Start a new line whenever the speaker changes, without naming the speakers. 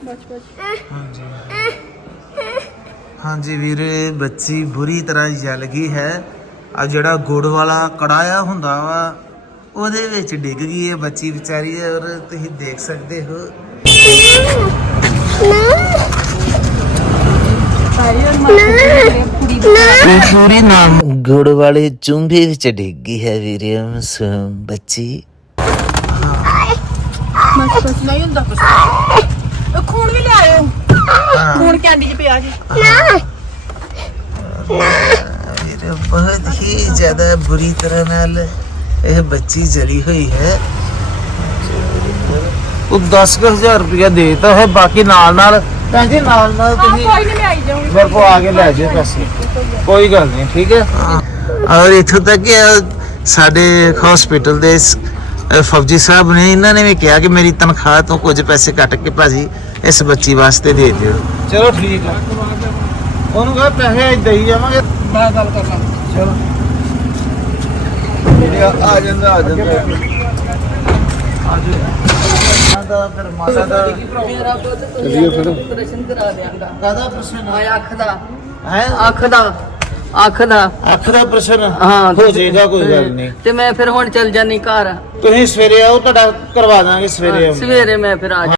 हाँ जी वीरे बच्ची बुरी तरह जल गई है। आ जड़ा गुड़ वाला कड़ाया हुंदा वा ओहदे विच डिग गई है बच्ची बेचारी और तुसीं देख सकते हो। पूरी नाम गुड़ वाले चुंबे विच डिग गई है वीरे मासूम बच्ची।
नहीं हुंदा कुछ खून भी ले आयो खून कैंडी च पिया जी
बहुत ही ज्यादा बुरी तरह नाल यह बच्ची जली हुई है। वो 10,000 रुपया देता है बाकी नाल नाल भैन जी नाल नाल मेरे को आगे ले जाओ पैसे कोई गल नहीं ठीक है। और इथों तक कि साडे हॉस्पिटल दे फौजी साहब ने इन्होंने भी कहा कि मेरी तनख्वाह तो कुछ पैसे कट के भाजी इस बच्ची वास्ते दे दियो। चलो ठीक है ਉਹਨੂੰ ਕਹ ਪੈਸੇ ਦੇਈ ਜਾਵਾਂਗੇ ਮੈਂ ਗੱਲ ਕਰਨਾ ਚਲੋ ਆ ਜਾਂਦਾ ਦਾ ਫਿਰ ਮਾਤਾ ਦਾ
ਮੇਰਾ ਪੁੱਤ ਤੁਸੀਂ ਆਪਰੇਸ਼ਨ ਕਰਾ ਦਿਆਂਗਾ
ਕਾਹਦਾ ਪ੍ਰਸ਼ਨ
ਆ ਅੱਖ ਦਾ
ਹੈ
ਅੱਖ ਦਾ
ਅੱਖ ਦਾ ਪ੍ਰਸ਼ਨ
ਹਾਂ
ਹੋ ਜਾਏਗਾ ਕੋਈ ਗੱਲ ਨਹੀਂ
ਤੇ ਮੈਂ ਫਿਰ ਹੁਣ ਚੱਲ ਜਾਨੀ ਘਰ
ਤੁਸੀਂ ਸਵੇਰੇ ਆਓ ਤੁਹਾਡਾ ਕਰਵਾ ਦਾਂਗੇ ਸਵੇਰੇ
ਸਵੇਰੇ ਮੈਂ ਫਿਰ ਆ